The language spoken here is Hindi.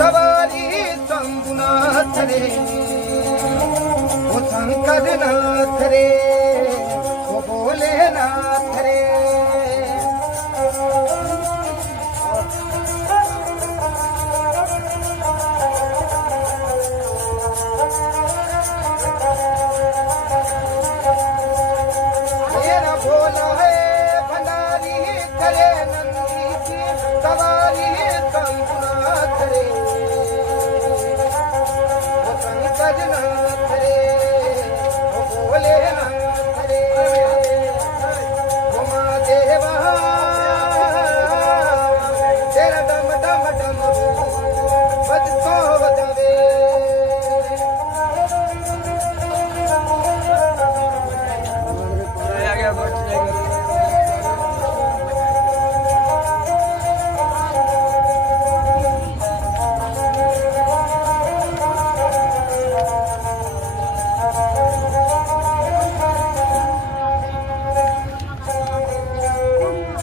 सवारी शंभुनाथ रे ओ शंकरनाथ रे ओ भोलेनाथ रे मेरा भोला है भंडारी करे नंदी की सवारी शंभुनाथ रे ओ शंकरनाथ रे ओ भोलेनाथ रे ओ महादेवा तेरा डम डम डम बजतो बजा